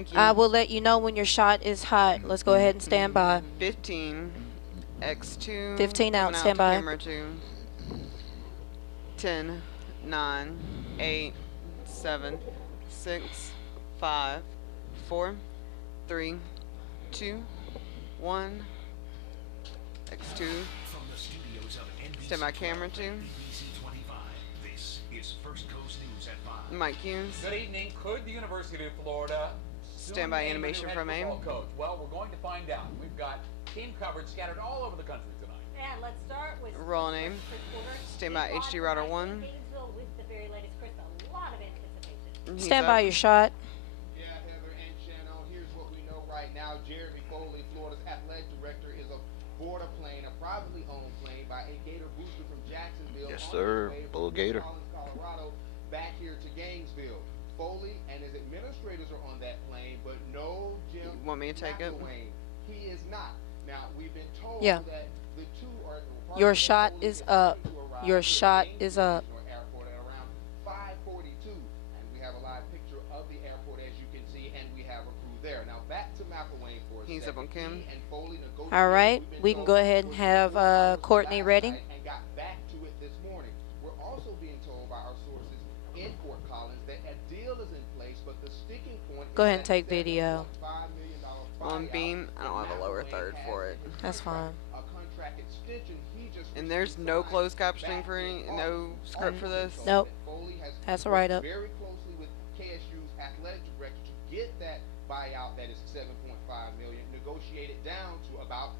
Thank you. I will let you know when your shot is hot. Let's go ahead and stand by. 15. X2. 15 out. Coming Stand to by. camera 2. 10, 9, 8, 7, 6, 5, 4, 3, 2, 1. X2. Stand by camera 2. Mike Hughes. Good evening. Could the University of Florida Stand by animation from AIM. Coach? Well, we're going to find out. We've got team coverage scattered all over the country tonight. And let's start with Roll name. Stand by HD Router 1. with the very latest, Chris. A lot of anticipation. Stand by your shot. Yeah, Heather and Channel. Here's what we know right now. Jeremy Foley, Florida's athletic director, is aboard a plane, a privately owned plane by a Gator booster from Jacksonville. Yes, sir. Bull Gator. Colorado, back here to Gainesville. Foley and his administrators are on that plane, but no Jim. You want me to take it? He is not. Now, we've been told Yeah. that the two are. Your shot is up. Your shot is up. Airport at around 5:42, and we have a live picture of the airport, as you can see, and we have a crew there. Now back to McElwain for a He's second. up on cam. All right, we can go ahead and have Courtney ready. And got back to it this morning. We're also being told by our sources in Fort Collins that a deal is in place, but the sticking point. Go ahead and take video. On beam. I don't have a lower third for it. That's fine. A contract extension. He just And there's no closed captioning for any, no script for this. Nope. That's a write-up. Very closely with KSU's athletic director to get that buyout that is $7.5 million, negotiate it down to about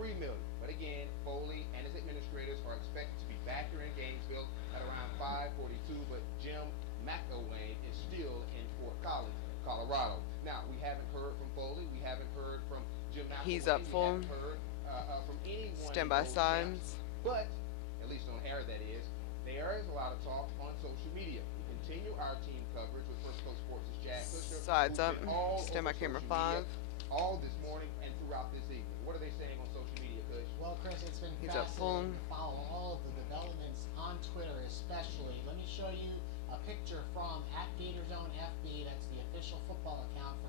$3 million. But again, Foley and his administrators are expected to be back here in Gainesville at around 5:42. But Jim McElwain is still in Fort Collins, Colorado. Now we haven't heard from Foley. We haven't heard from Jim McElwain. He's up full. We haven't heard from anyone. Stand by sides. But at least on air, that is. There is a lot of talk on social media. We continue our team coverage with First Coast Sports' Jack Kusher. Sides up. Stand by camera 5. All this morning and throughout this evening. What are they saying on social media, Kush? Well, Chris, it's been He's up full. fascinating to follow all of the developments on Twitter, especially. Let me show you a picture from @Gatorzone FB. That's the official football account for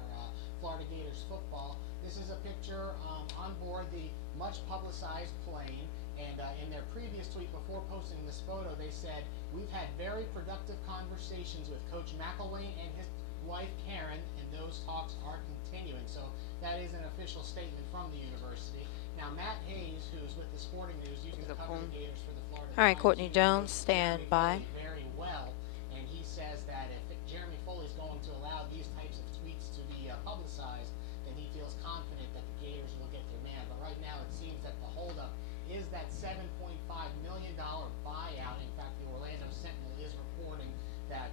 Florida Gators football. This is a picture on board the much publicized plane. And in their previous tweet before posting this photo, they said, "We've had very productive conversations with Coach McElwain and his wife Karen, and those talks are continuing." So that is an official statement from the university. Now Matt Hayes, who's with the Sporting News, used to cover the Gators for the Florida. All right, Courtney Jones, stand by. Very well, and he says that if Jeremy Foley is going to allow these types of tweets to be publicized, then he feels confident that the Gators will get their man. But right now, it seems that the holdup is that $7.5 million buyout. In fact, the Orlando Sentinel is reporting that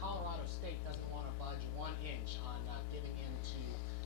Colorado State doesn't want to budge 1 inch on giving in to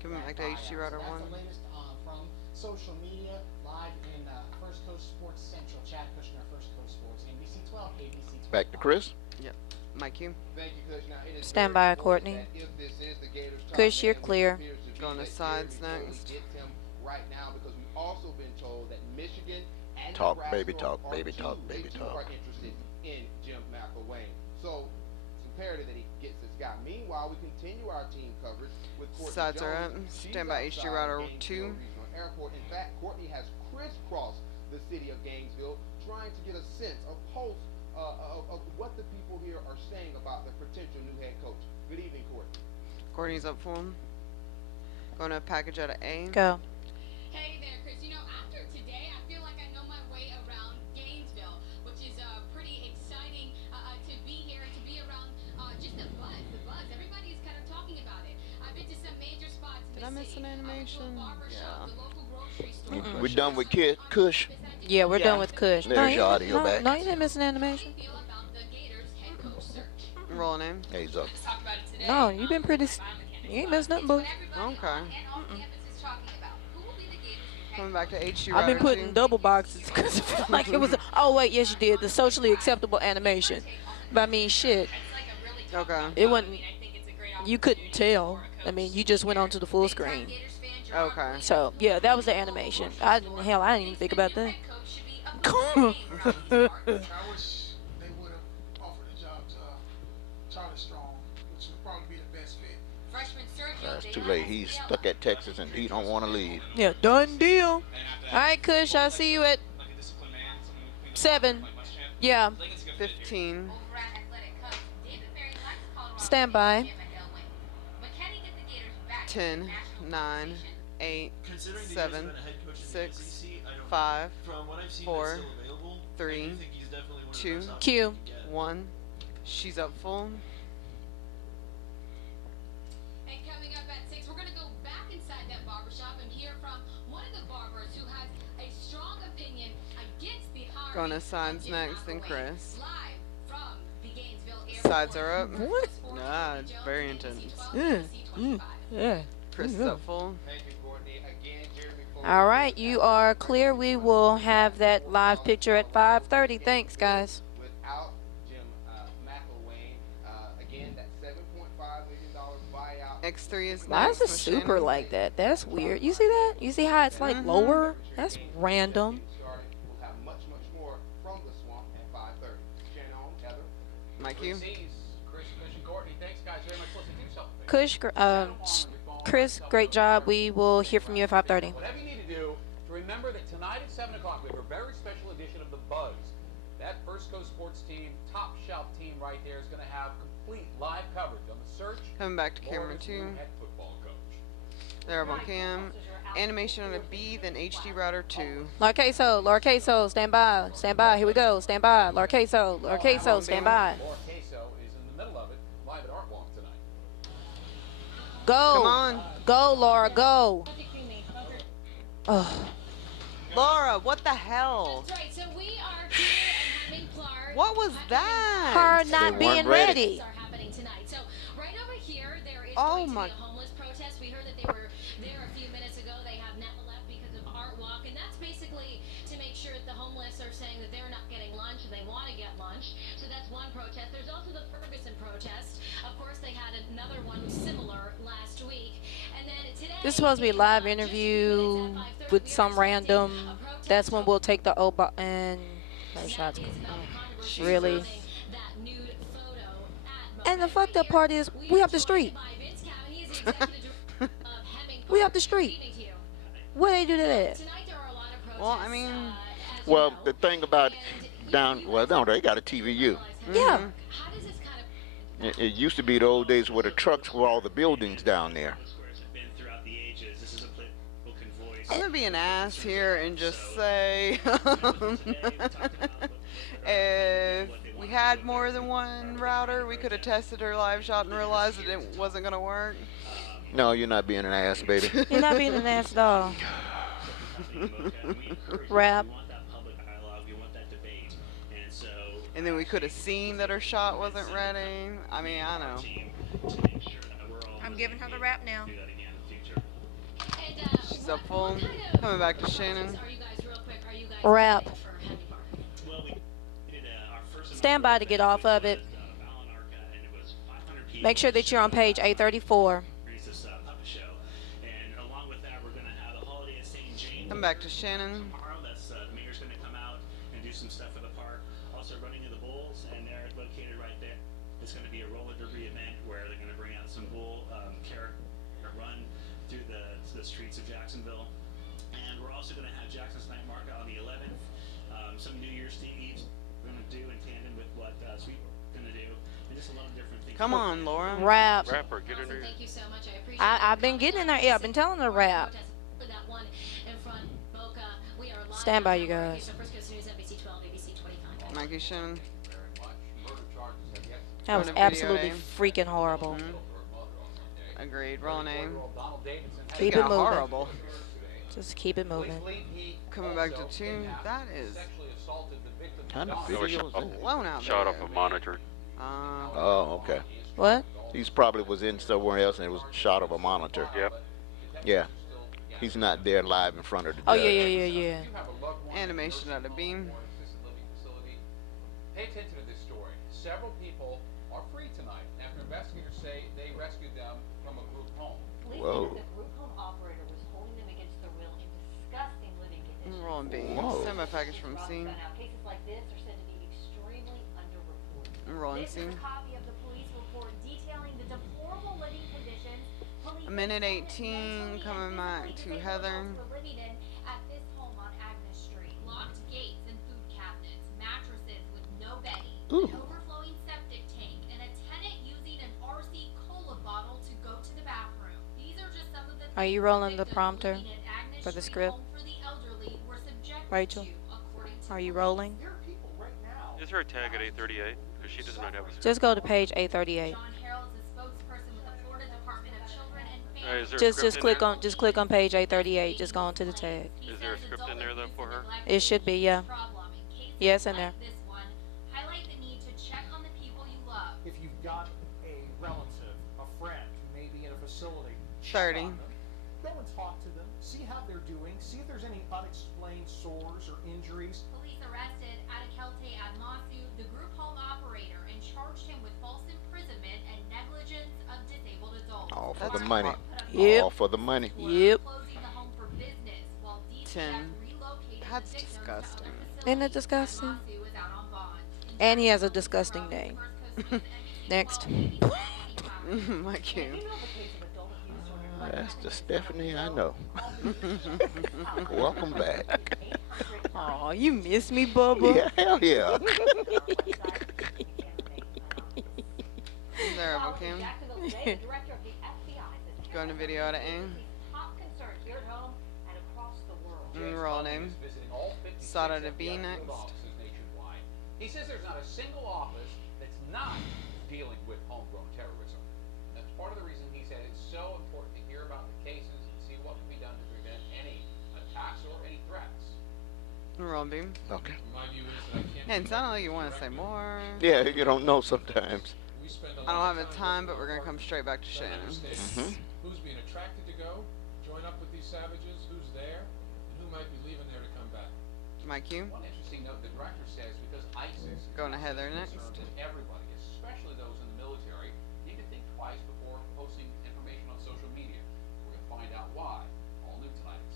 Give him that back to HD Router 1. That's the latest from social media, live in First Coast Sports Central. Chad Kushner, First Coast Sports, NBC 12, ABC 12. Back to Chris. Yep. Mike Hugh. Thank you, Kush. Now, it is Stand very by, Courtney. important that if this is the Gators' top Kush, you're man, clear. which appears to be Going to that sides Jeremy Foley next. gets him right now, because we've also been told that Michigan and Talk, Nebraska baby talk, are baby too- talk, they baby too talk. are interested in Jim McElwain. So it's imperative that he gets this guy. Meanwhile, we continue our team coverage with Courtney Sides Jones. are up. She's Stand by HD outside Router Gainesville 2. Regional Airport. In fact, Courtney has crisscrossed the city of Gainesville, trying to get a sense, a pulse of what the people here are saying about the potential new head coach. Good evening, Courtney. Courtney's up full. Going to package out of A. Go. Hey there, Chris. You know, after today, I feel like I know my way around Gainesville, which is pretty exciting to be here and to be around just the buzz. Everybody's kind of talking about it. I've been to some major spots in Did I the miss city. an animation? The barbershop, Yeah. the local grocery store. We done with Kush. Yeah, we're Yeah. done with Kush. There's your audio no, back. no, you didn't miss an How do you animation. feel about the Gators head coach search? Roll name. Hey, he's up. Let's talk about it today. No, you've been pretty. You ain't missed nothing, boo. Okay. And off campus is talking about. Who will be the Gators head Coming back to HD I've been Router putting 2. double boxes because I feel like it was. Oh wait, yes you did. The socially acceptable animation. But I mean, shit, Okay. it wasn't. You couldn't tell. I mean, you just went onto the full screen. Okay. So yeah, that was the animation. I didn't even think about that. I wish they would have offered a job to Charlie Strong, which would probably be the best fit. Freshman Sergio That's De Too late. He's stuck at Texas and he don't want to leave. Yeah, done deal. All right, Kush, I'll see you at 7. Yeah. 15. Stand by. 10, 9, 8, 7, 6, 5, 4, 3, 2, Q. 1. She's up full. And coming up at 6, we're going to go back inside that barbershop and hear from one of the barbers who has a strong opinion against the hiring. Going to of sides Jim next and McElwain. Chris. Live from the Gainesville airport. Sides are up. What? Ah, it's very intense. Yeah. Chris is up full. Thank you, Courtney. Again, Jeremy Foley. All right, you are clear. We will have that live picture at 5:30. Thanks, guys. Without Jim McElwain, again, that $7.5 million buyout. X3 is Why is next it with super Shannon. like that? That's weird. You see that? You see how it's like lower? That's random. We'll have much more from the swamp at 5:30. Shannon, Heather. Mike, you. Chris, Kush, and Courtney, thanks guys very much. Listen, do something. Kush, Chris, great job. We will hear from you at 5:30. Whatever you need to do to remember that tonight at 7 o'clock we have a very special edition of The Buzz. That First Coast Sports team, top shelf team right there, is going to have complete live coverage on the search. Coming back to camera Florida's 2. new head football coach. They're up on cam. Animation on a B, then HD router 2. Laura Queso, stand by. Stand by. Here we go. Stand by. Laura Queso, stand by. Laura Queso is in the middle of it, live at Art Walk tonight. Go. Come on. Go, Laura, go. Oh. Laura, what the hell? That's right. So we are here at Hemming Clark. What was that? Her They not weren't being ready. ready. Are happening tonight. So right over here, there is Oh going to my- be a homeless protest. We heard that they were there a few minutes ago. They have now left because of Art Walk, and that's basically to make sure that the homeless are saying that they're not getting lunch and they want to get lunch. So that's one protest. There's also the Ferguson protest. Of course, they had another one similar last week. And then today, This is supposed to be a live interview with some random. That's when we'll take the and no shots. Really? And the fucked up part is we up the street. We up the street. What they do to that? Well, I mean, Well, the thing about well, no, they got a TVU. Yeah. It used to be the old days where the trucks were all the buildings down there. I'm gonna be an ass here and just say, if we had more than one router, we could have tested her live shot and realized that it wasn't gonna work. No, you're not being an ass, baby. You're not being an ass doll. Rap. And then we could have seen that her shot wasn't ready. I mean, I know. I'm giving her the rap now. She's up full. Coming back to Shannon. Rap. Stand by to get off of it. Make sure that you're on page 834. Come back to Shannon. Tomorrow, the mayor's going to come out and do some stuff for the park. Also running to the bulls, and they're located right there. It's going to be a roller derby event where they're going to bring out some bull character run through the streets of Jacksonville. And we're also going to have Jackson's Night Market on the 11th. Some New Year's Eves we're going to do in tandem with what Sweet's going to do, and just a lot of different things. Come on, Laura. Rap. Rapper, get in there. Thank you so much. I appreciate I've been getting in there. Yeah, I've been telling her to rap. that one in front Boca. We are live Stand by, on you Network. guys. So First Coast News, NBC 12, ABC 25. Mikey Shannon. Very much. Murder charges have yet That was Going to video absolutely name. freaking horrible. Agreed. Roll name. Donald Davidson has Keep it Speaking of moving. horrible. Just keep it moving. Coming back to 2. That is Kind of It was video is that? blown out shot there. off a monitor. Oh, okay. What? He's probably was in somewhere else and it was shot of a monitor. Yep. Yeah. He's not there live in front of the Oh, judge. yeah. Animation at a beam. Pay attention to this story. Several people are free tonight after investigators say they rescued them from a group home. Police Whoa. say that the group home operator was holding them against their will in disgusting living conditions. Rolling B. Whoa. Send my package from scene. Now, cases like this are said to be extremely underreported. Rolling This is scene. a copy of the police report detailing the deplorable living conditions A minute 18 coming back to Heather. We're living in at this home on Agnes Street. Locked gates and food cabinets, mattresses with no bedding, Ooh. an overflowing septic tank, and a tenant using an RC cola bottle to go to the bathroom. These are just some of the Are you things rolling the victims prompter living at Agnes for the Street script? Home for the elderly were subjected Rachel? to, according to Are you police. rolling? There are people right now. Is her tag at 838? Because she does not have a. Just go to page 838. John Harrell is a spokesperson with the Florida Department of Children and Is Families. there a Just script in click there? on page 838. Just go on to the tag. Is there a script in there though for her? It should be, yeah. Yeah, it's in there. This one highlight the need to check on the people you love. If you've got a relative, a friend who may be in a facility, 30. check on them, go and talk to them, see how they're doing, see if there's any unexplained sores or injuries. Police arrested Adekelte Admasu, the group home operator, and charged him with false imprisonment and negligence of disabled adults. All for That's the money. Yep. All for the money. Yep. Closing the home for business while 10. relocated That's the victims to disgusting. other Isn't it facilities. disgusting? Admasu is out on bond. And he has a disgusting name. Next. My cute. You know the case of adult abuse or neglect That's the happened in Stephanie I Somerville? know. Welcome back. Aw, you miss me, Bubba. Yeah, hell yeah. Is there a Kim? Going to video at aim. Roll name. Sada to B next. He says there's not a single office that's not dealing with homegrown terrorism. And that's part of the reason he said it's so important to hear about the cases and see what can be done to prevent any attacks or any threats. Roll beam. Okay. My view is that I can't. Yeah, it sounded like you want to say more. Yeah, you don't know sometimes. We spend a I don't lot have of the time, but working we're gonna come hard straight back to trying to Shannon. understand who's being attracted to go, join up with these savages, who's there, and who might be leaving there to come back. My cue. One interesting note the director says because ISIS is Going to Heather next. concerned that everybody, especially those in the military, need to think twice before posting information on social media. We're going to find out why. All new tonight at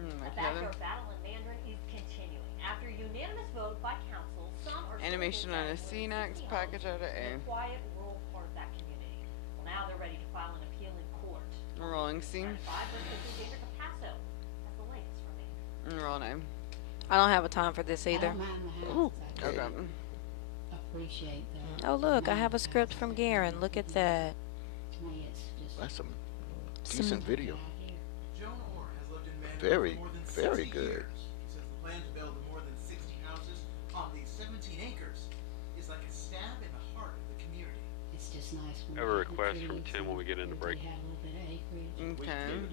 6. My A Heather. backyard battle in Mandarin is continuing. After unanimous vote by council, some are still Animation on a considering C next. homes Package out of in A. the quiet rural part of that community. Well, now they're ready to file an appeal in court. Rolling C. 5 versus David Capasso. That's the latest from me. Roll name. I don't have a time for this I either. don't mind the house. I Okay. appreciate that. Oh look, I have a script from Garen. Look at that. To me, it's just That's some decent video. idea. Joan Orr has lived in Mandarin Very, for more than 60 very good. years. She says the plan to build more than 60 houses on these 17 acres is like a stab in the heart of the community. It's just nice when I have we a have the request from trees Tim when and we get into we break. have a little bit of acreage. Okay.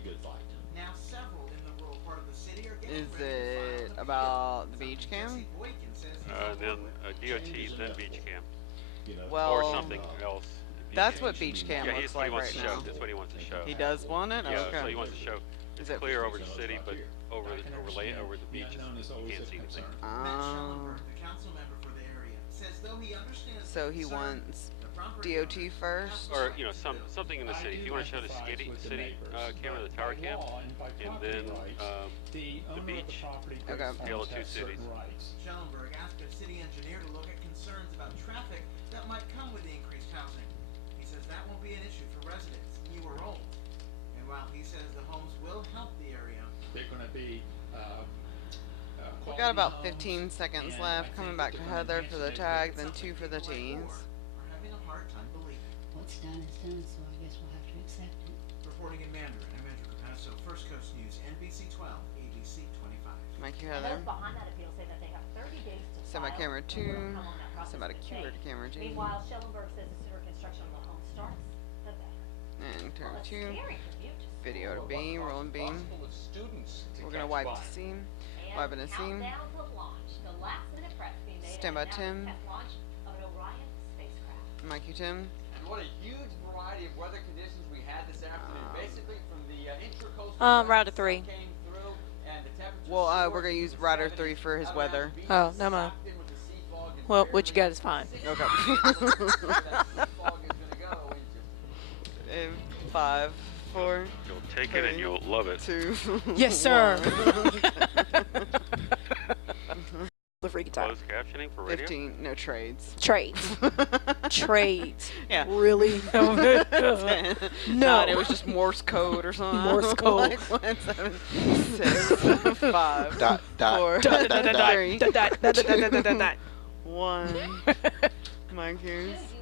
Now several in the rural part of the city are getting Is ready to it file an appeal. about the beach cam? Jesse Boykin says he's on Then board with DOT, then beach cam, Well, or something else. that's what beach cam Yeah, looks he's what he like wants right to show. now. That's what he wants to show. He does want it? Yeah, Okay. so he wants to show. It's it- clear over the city, but over the beach, you can't see anything. Matt Um, Schellenberg, the council member for the area, says though he understands so the he concern, wants the property DOT owner first. Or something in the city. If you want to show the city camera, the tower cam, and then the beach, Okay. the other two cities. Schellenberg asked a city engineer to look at concerns about traffic that might come with the increased housing. He says that won't be an issue for residents, new or old. And while he says the homes will help the area, They're going to be We got about 15 seconds left. Coming back to Heather for the tag, then 2 for the teens. are having a hard time believing. What's done is done, so I guess we'll have to accept it. Reporting in Mandarin, I'm Andrew Capasso, First Coast News, NBC 12, ABC 25. Mike, you And Heather. those behind that appeal say that they have 30 days to Set my file camera and 2. more will come on that process Set my could cue to take. camera 2. Meanwhile, Schellenberg says the sooner construction on the home starts, the better. And turn Well, it's 2. scary commute. Video to B. Rolling B. Full of students to We're gonna catch wipe fire. the scene. And Wiping the scene. countdown to launch. The last minute prep being made Stand by at the Tim. test launch of an Orion spacecraft. Mikey Tim. And what a huge variety of weather conditions we had this afternoon. Basically, from the intracoastal Router 3. came through, and the temperature Well, soared we're gonna to use the Rider 70s. 3 for his Out around weather. the beach, Oh, never mind. socked in with the sea fog and Well, what barely you got is fine. six Okay. inches where that sea fog is gonna go into. In 5, 4, You'll take it and you'll love it. 2. Yes, sir. 1. The freaky time. Closed captioning for radio? 15, no trades. Trades. Trades. Yeah. Really? No, No. it was just Morse code or something. Morse code. Like 1, 7, 6, 5, Dot, dot, 4, dot, dot, dot. 3, Dot, dot, dot, dot, dot, dot, dot, dot. 1. My goose. Two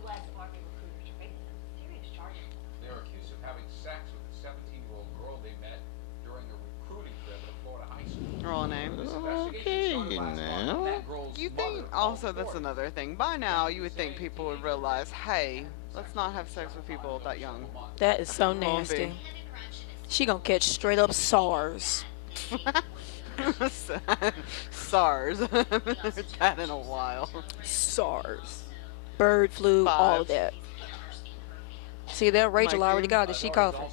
U.S. Army recruiters are facing some serious charges. They are accused of having sex with a 17-year-old girl they met during a recruiting trip at Florida high school. Roll name. This investigation started last month, and that girl's You mother think, called also, that's authorities. another thing. By now, you would think people would realize, hey, let's not have sex with people that young. That is so Won't nasty. be. She gonna catch straight up SARS. SARS. That in a while. SARS. Bird flu, all of that. See there, Rachel already got it. She coughing.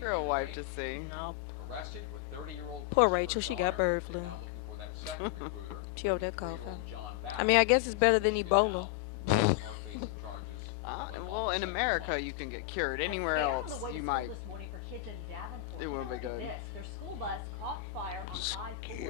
You're a wife to see. No. Arrested with 30-year-old Poor Rachel, she got bird flu. She over there coughing. I mean, I guess it's better than Ebola. Well, in America, you can get cured. Anywhere else, you might. It wouldn't be good. Their school bus caught fire on Scare.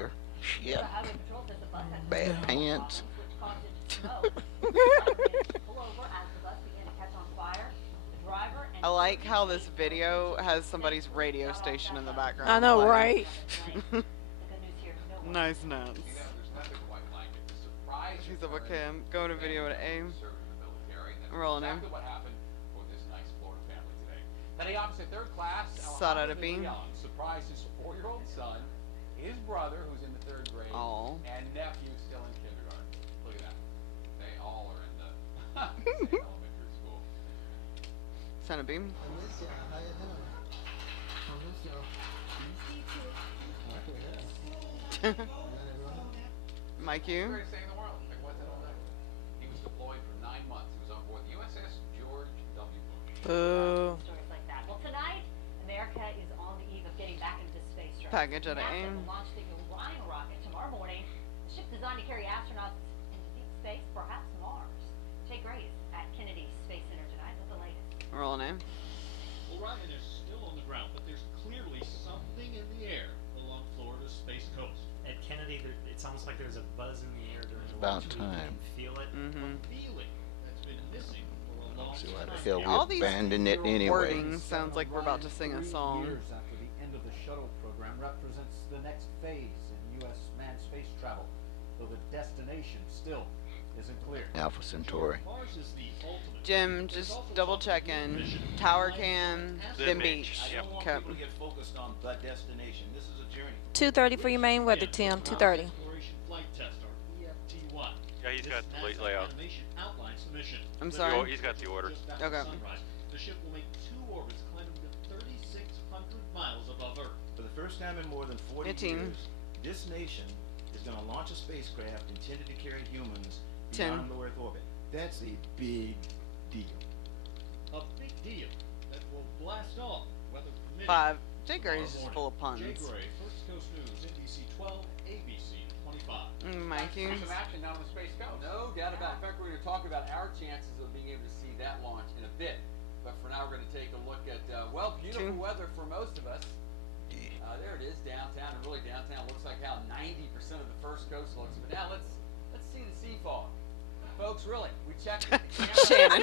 I-4. Shit. Highway Patrol says the bus had Bad pants. which caused it to smoke. The driver managed to pull over as the bus began to catch on fire. The driver and I like how this video has somebody's radio station in the background. I know, playing. right? the good news here is no one Nice nuts. There's nothing quite like it. The surprise She's up, return okay, I'm going to video to aim. served in the military, and that's Rolling in. exactly what happened with this nice Florida family today. Today, opposite third class, Sawed out a bean. Young surprised his 4-year-old son, his brother, who's in the 3rd grade, Aw. and nephew still in kindergarten. Look at that. They all are in the same elementary school. Send a beam. Mike, you? Greatest thing in the world. Like, what's it all day? He was deployed for 9 months. He was on board the USS George W. Bush. Boo. stories like that. Well, tonight, America is on the eve of getting back into the space race. Package at NASA aim. will launch the Orion rocket tomorrow morning. The ship designed to carry astronauts into deep space, perhaps Mars. Jay Gray is at Kennedy Space Center tonight with the latest. Roll name. Orion is still on the ground, but there's clearly something in the air along Florida's space coast. At Kennedy, it's almost like there's a buzz in the air during the About launch. You time. can feel it. Mm-hmm. Feeling that's been missing for a long See why the time. hell All we these abandoned it anyway. wording sounds like we're about to sing a song. Years after the end of the shuttle program represents the next phase in U.S. manned space travel, though the destination still isn't clear. Alpha Centauri. Mars is the ultimate. Jim, just double checking. Tower cam, then beach. Yep. I don't want Okay. people to get focused on the destination. This is a journey. 2:30 for your main weather, Tim. 2:30. Exploration Flight Test, or EFT-1. Yeah, he's This got the NASA late layout. animation outlines the mission. I'm Oh, sorry. he's got the order. Just after Okay. sunrise, the ship will make 2 orbits climbing to 3,600 miles above Earth. For the first time in more than 40 18. years, this nation is going to launch a spacecraft intended to carry humans 10. beyond low Earth orbit. That's a big deal. A big deal that will blast off, weather permitting. 5. Jay Gray's just full of Jay puns. Gray, First Coast News, NBC 12, ABC 25. Mikey. Some action down on the Space Coast. No doubt about it. In fact, we're going to talk about our chances of being able to see that launch in a bit. But for now, we're going to take a look at, beautiful 2. weather for most of us. There it is, downtown. And really, downtown looks like how 90% of the First Coast looks. But now let's see the sea fog. Folks, really, we checked it. Shannon.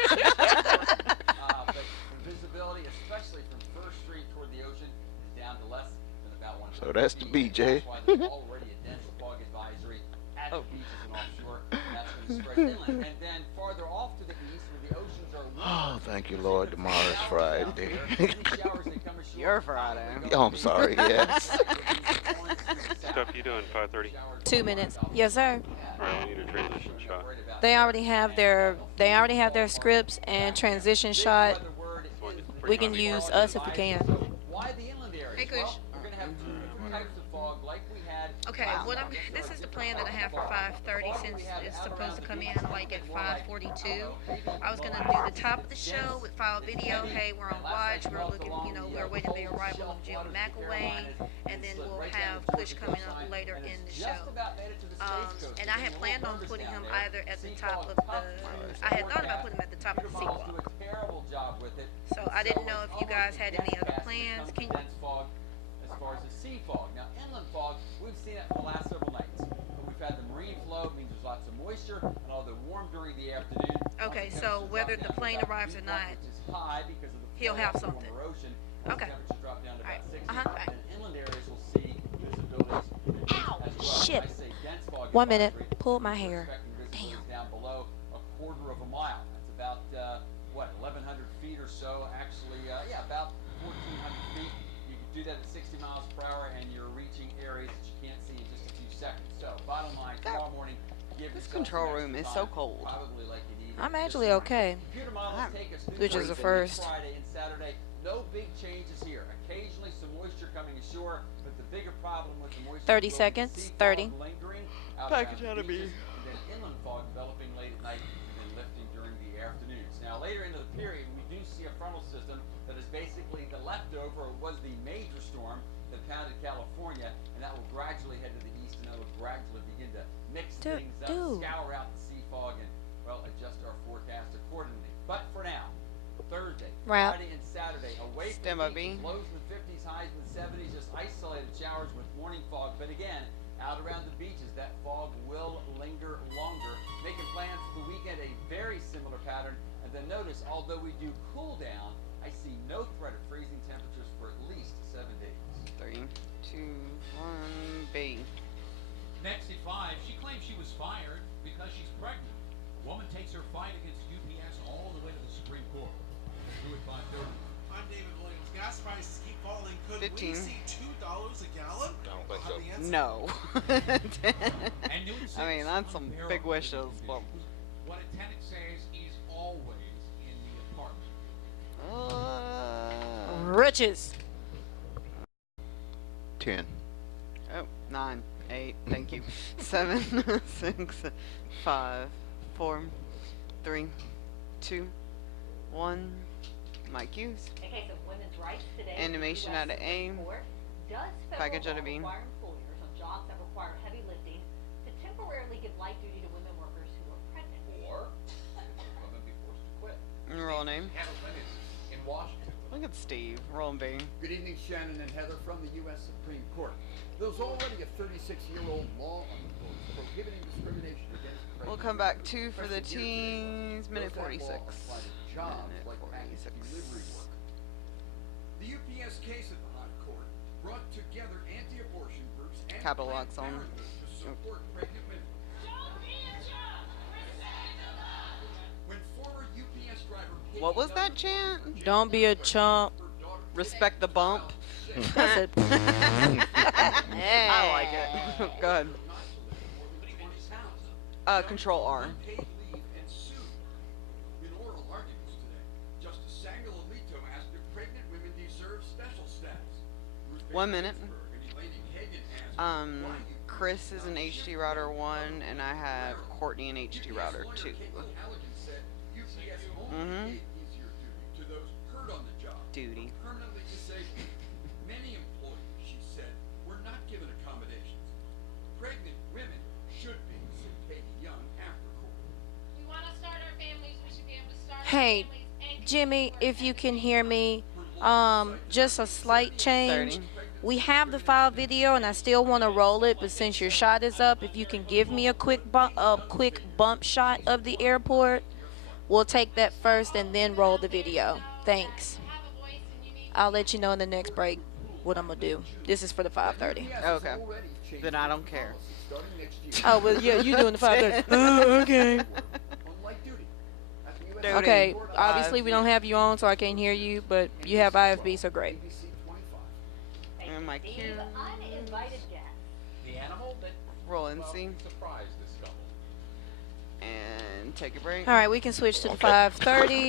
But visibility, especially from First Street toward the ocean, is down to less than about 100 So that's the feet. beach, eh? That's why there's already a dense fog advisory at the beaches and offshore. That's going to spread inland. And then farther off to the east, where the oceans are warmer, Oh, thank you, Lord. Tomorrow's Friday. any showers that come ashore You're Friday. Oh, I'm sorry. Yes. Stuff you doing? 5:30. 2 minutes. Yes, sir. All right, I need a transition shot. They already have their scripts and transition shot. We can use us if we can. Why the inland areas? Hey, Kush. Well, we're going to have 2 different types of fog like we had. Okay, this is the plan that I have for 5:30 since it's supposed to come in like at 5:42. I was gonna do the top of the show with file video. Hey, we're on watch. We're looking, we're waiting the arrival of Jim McElwain, and then we'll have Kush coming up later in the show. And I had planned on putting him either at the top of the. I had thought about putting him at the top of the sequel. Do a terrible job with it. So I didn't know if you guys had any other plans. Can dense fog as far as the sea fog. Now, inland fog, we've seen it for the last several nights. But we've had the marine flow, means there's lots of moisture, and although warm during the afternoon. Okay, so whether the plane arrives or not, high because of the he'll have something. Ocean, okay. Temperatures drop down to about 60. Uh-huh. And inland areas will see visibilities Ow! as well. Shit. I say dense fog 1 minute. advisory, Pull my we're hair. expecting visibilities Damn. down below a quarter of a mile. That's about what, 1,100 feet or so. Actually, yeah, about 1,400 feet. You can do that at 60 miles per hour, and you're reaching areas that you can't see in just a few seconds. So, bottom line, tomorrow morning, give This yourself control some room is extra so time, cold. probably like you need I'm this actually morning. okay. Computer models take us through Which is the Thursday, first. Friday, and Saturday. No big changes here. Occasionally some moisture coming ashore, but the bigger problem with the moisture 30 is the seconds, sea fog 30. lingering out Package around out of the me. beaches, and then inland fog developing late at night and then lifting during the afternoons. Now later into the period, we do see a frontal system that is basically the leftover, or was the major storm that pounded California, and that will gradually head to the east, and that will gradually begin to mix things up, scour out the sea fog, and well, adjust our forecast accordingly. But for now, Thursday, Friday, and Saturday, away from the beaches, lows in the 50s, highs in the 70s, just isolated showers with morning fog. But again, out around the beaches, that fog will linger longer, making plans for the weekend a very similar pattern. And then notice, although we do cool down, I see no threat of freezing temperatures for at least 7 days. 3, 2, 1, B. Next at 5, she claims she was fired because she's pregnant. A woman takes her fight against UPS all the way to the Supreme Court. Through at 5:30. I'm David Williams. Gas prices keep falling. Could 15. we see $2 a gallon? I don't think so. No. And new at 6, I mean, that's some big unbearable wishes, living but. conditions. What a tenant says is always in the apartment. Riches. 10. Oh, 9, 8, thank you. 7, 6, 5, 4, 3, 2, 1. My cues. In case of women's rights today, Animation the out of US A. Supreme Court does Package federal out of law B. require employers on jobs that require heavy lifting to temporarily give light duty to women workers who are pregnant. Or women be forced to quit. Roll name. Hamilton is in Washington. Look at Steve. Roll B. Good evening, Shannon and Heather from the U.S. Supreme Court. There's already a 36-year-old law on the books prohibiting discrimination against pregnant We'll come back women. 2 for the teens. Minute 46. Jobs Minute like 46. delivery work. The UPS case at the High Court brought together anti-abortion groups and Capital Planned locks on. Parenthood to support pregnant women. When former UPS driver What was that chant? Don't be a chump. Respect the bump. That's it. I like it. Go ahead. Control R. Unpaid leave and sued. In oral arguments today, Justice Samuel Alito asked if pregnant women deserve special status. 1 minute. And Elaine Hagan asked, Chris is an HT router 1, and I have Courtney an HT router 2. gave easier duty to those hurt on the job. Duty. Permanently disabled. Many employees, she said, were not given accommodations. Pregnant women should be, said Peggy Young after court. We want to start our families. We should be able to start Hey, our families and Jimmy, if you can hear me, just a slight change. 30. We have the file video, and I still want to roll it, but since your shot is up, if you can give me a quick bump shot of the airport, we'll take that first and then roll the video. Thanks. I'll let you know in the next break what I'm gonna do. This is for the 5:30. Okay. Then I don't care. Oh well, yeah, you doing the 5:30? Okay. Okay. Obviously, we don't have you on, so I can't hear you, but you have IFB, so great. And my cue. Uninvited guest. The animal that Roll and see. surprised this couple. And take a break. All right, we can switch to the 5:30.